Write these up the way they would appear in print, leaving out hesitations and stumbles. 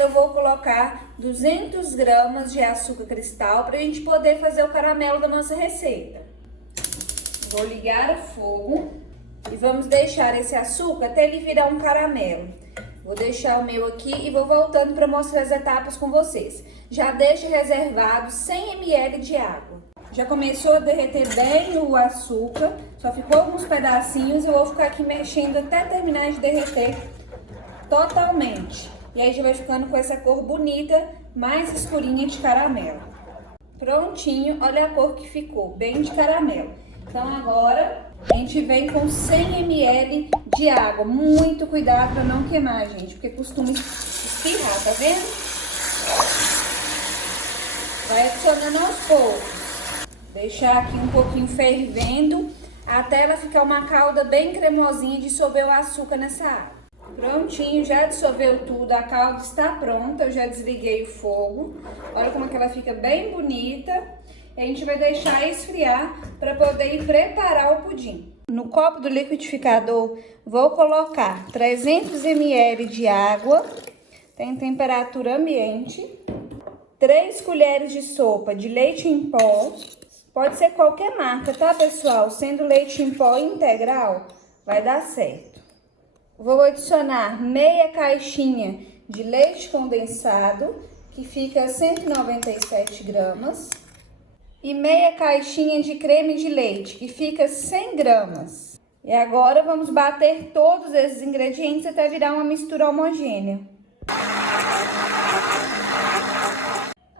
panela eu vou colocar 200 gramas de açúcar cristal para a gente poder fazer o caramelo da nossa receita. Vou ligar o fogo e vamos deixar esse açúcar até ele virar um caramelo. Vou deixar o meu aqui e vou voltando para mostrar as etapas com vocês. Já deixo reservado 100 ml de água. Já começou a derreter bem o açúcar, só ficou alguns pedacinhos. Eu vou ficar aqui mexendo até terminar de derreter totalmente. E aí já vai ficando com essa cor bonita, mais escurinha de caramelo. Prontinho, olha a cor que ficou, bem de caramelo. Então agora a gente vem com 100 ml de água. Muito cuidado para não queimar, gente, porque costuma espirrar, tá vendo? Vai adicionando aos poucos. Deixar aqui um pouquinho fervendo até ela ficar uma calda bem cremosinha e dissolver o açúcar nessa água. Prontinho, já dissolveu tudo, a calda está pronta, eu já desliguei o fogo. Olha como é que ela fica bem bonita. A gente vai deixar esfriar para poder preparar o pudim. No copo do liquidificador, vou colocar 300 ml de água, tem temperatura ambiente, 3 colheres de sopa de leite em pó, pode ser qualquer marca, tá, pessoal? Sendo leite em pó integral, vai dar certo. Vou adicionar meia caixinha de leite condensado, que fica 197 gramas. E meia caixinha de creme de leite, que fica 100 gramas. E agora vamos bater todos esses ingredientes até virar uma mistura homogênea.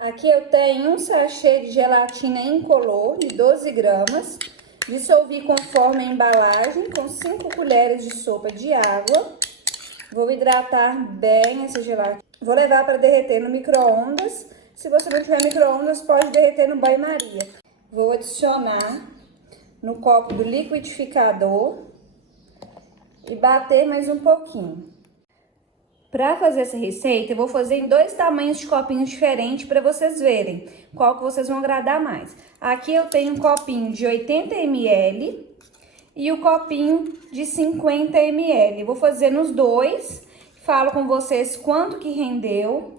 Aqui eu tenho um sachê de gelatina incolor de 12 gramas. Dissolvi conforme a embalagem com 5 colheres de sopa de água. Vou hidratar bem essa gelatina. Vou levar para derreter no micro-ondas. Se você não tiver micro-ondas, pode derreter no banho-maria. Vou adicionar no copo do liquidificador e bater mais um pouquinho. Para fazer essa receita, eu vou fazer em 2 tamanhos de copinhos diferentes para vocês verem qual que vocês vão agradar mais. Aqui eu tenho um copinho de 80 ml e o copinho de 50 ml. Vou fazer nos dois, falo com vocês quanto que rendeu.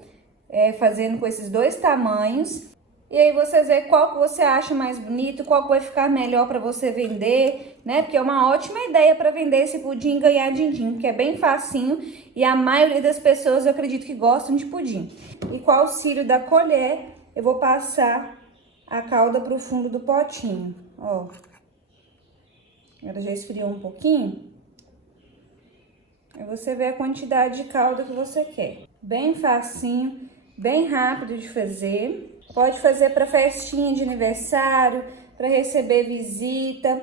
Fazendo com esses 2 tamanhos. E aí vocês veem qual que você acha mais bonito, qual que vai ficar melhor para você vender, né? Porque é uma ótima ideia para vender esse pudim e ganhar din-din, porque é bem facinho e a maioria das pessoas eu acredito que gostam de pudim. E com o auxílio da colher, eu vou passar a calda pro fundo do potinho, ó. Ela já esfriou um pouquinho. Aí você vê a quantidade de calda que você quer. Bem facinho. Bem rápido de fazer. Pode fazer para festinha de aniversário, para receber visita.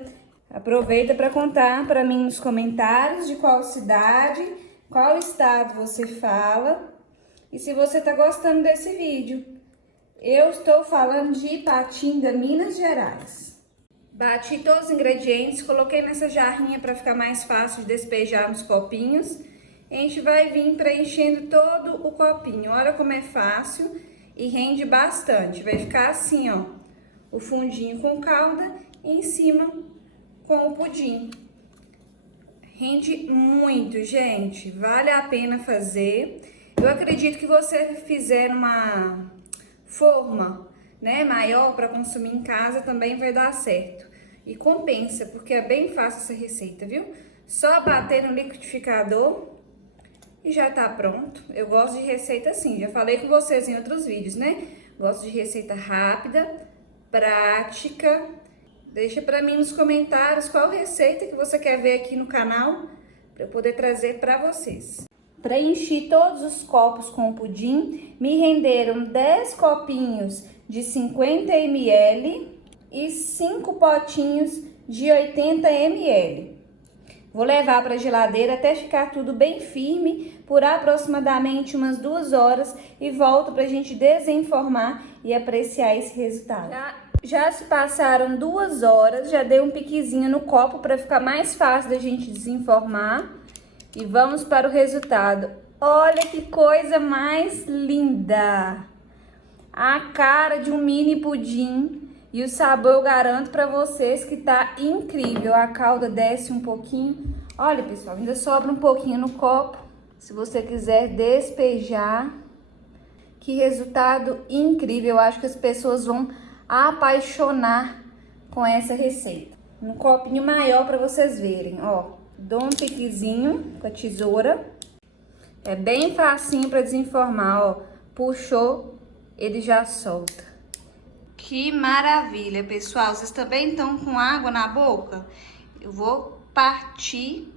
Aproveita para contar para mim nos comentários de qual cidade, qual estado você fala. E se você tá gostando desse vídeo. Eu estou falando de Ipatinga, Minas Gerais. Bati todos os ingredientes, coloquei nessa jarrinha para ficar mais fácil de despejar nos copinhos. A gente vai vir preenchendo todo o copinho. Olha como é fácil e rende bastante. Vai ficar assim, ó, o fundinho com calda e em cima com o pudim. Rende muito, gente. Vale a pena fazer. Eu acredito que você fizer uma forma, né, maior para consumir em casa também vai dar certo. E compensa, porque é bem fácil essa receita, viu? Só bater no liquidificador e já tá pronto. Eu gosto de receita assim, já falei com vocês em outros vídeos, né? Gosto de receita rápida, prática. Deixa pra mim nos comentários qual receita que você quer ver aqui no canal, pra eu poder trazer pra vocês. Preenchi todos os copos com o pudim, me renderam 10 copinhos de 50 ml e 5 potinhos de 80 ml. Vou levar para a geladeira até ficar tudo bem firme por aproximadamente umas 2 horas e volto para a gente desenformar e apreciar esse resultado. Já se passaram 2 horas, já dei um piquezinho no copo para ficar mais fácil da gente desenformar e vamos para o resultado. Olha que coisa mais linda! A cara de um mini pudim. E o sabor eu garanto pra vocês que tá incrível. A calda desce um pouquinho. Olha, pessoal, ainda sobra um pouquinho no copo. Se você quiser despejar. Que resultado incrível, eu acho que as pessoas vão apaixonar com essa receita. Um copinho maior para vocês verem, ó. Dou um piquezinho com a tesoura. É bem facinho para desenformar, ó. Puxou, ele já solta. Que maravilha, pessoal. Vocês também estão com água na boca? Eu vou partir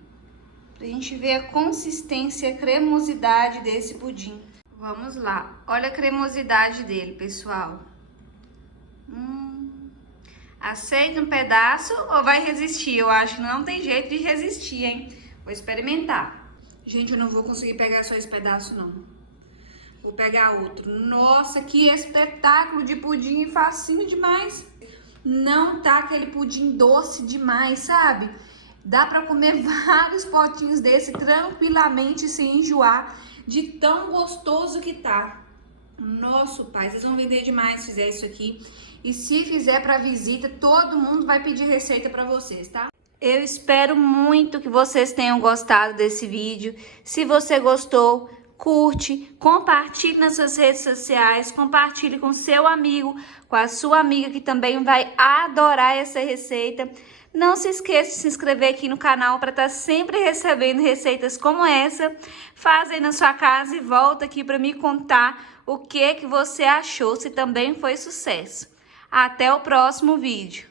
pra gente ver a consistência e a cremosidade desse pudim. Vamos lá. Olha a cremosidade dele, pessoal. Aceita um pedaço ou vai resistir? Eu acho que não tem jeito de resistir, hein? Vou experimentar. Gente, eu não vou conseguir pegar só esse pedaço, não. Vou pegar outro. Nossa, que espetáculo de pudim, facinho demais. Não tá aquele pudim doce demais, sabe? Dá pra comer vários potinhos desse tranquilamente sem enjoar, de tão gostoso que tá. Nossa, pai, vocês vão vender demais se fizer isso aqui. E se fizer pra visita, todo mundo vai pedir receita pra vocês, tá? Eu espero muito que vocês tenham gostado desse vídeo. Se você gostou, curte, compartilhe nas suas redes sociais, compartilhe com seu amigo, com a sua amiga que também vai adorar essa receita. Não se esqueça de se inscrever aqui no canal para estar sempre recebendo receitas como essa. Faz aí na sua casa e volta aqui para me contar o que você achou, se também foi sucesso. Até o próximo vídeo.